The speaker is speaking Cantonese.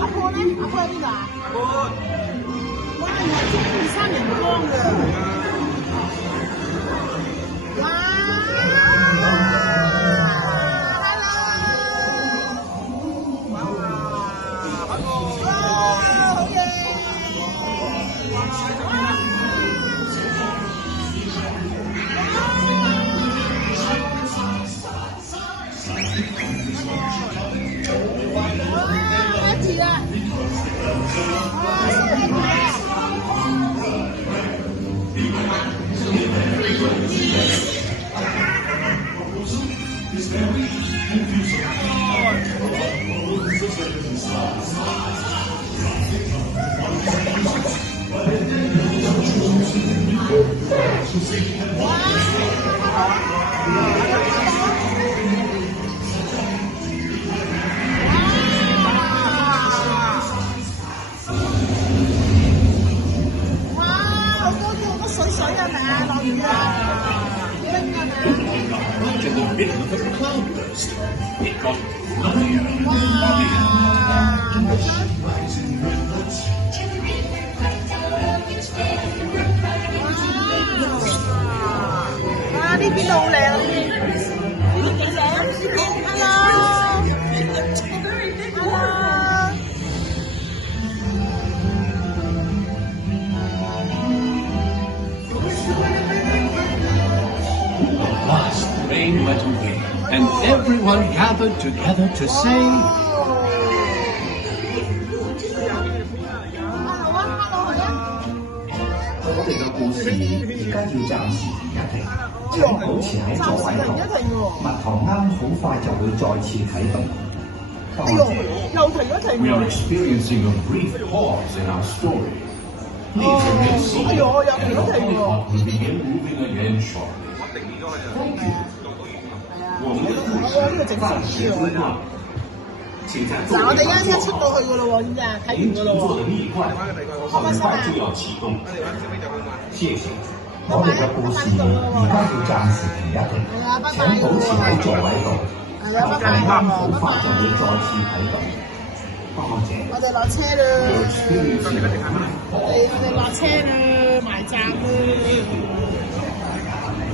阿婆咧？阿婆喺邊度啊？哇！原來中意三人光㗎。In the middle of a cloudburst, it got nuttier. 哇！呢邊都好靚啊！呢邊幾靚 ！Hello，Hello。At last, the rain went away, and everyone gathered together to say,我哋嘅故事而家要暫時停一停，請保持喺座位度。蜜糖啱好快就會再次啟動。多謝。we are experiencing a brief pause in our story. Later, we'll see and the lollipop will begin moving again shortly. Thank you. 我們的故事暫時中斷。嗱，我哋而家出到去噶咯喎，知唔知啊？睇完噶咯喎。很快就要啟動。謝謝。我哋嘅故事而家要暫時停一停，請保持喺座位度。蜜糖啱好快就會再次啟動。多謝。我哋落車啦。我哋落車啦。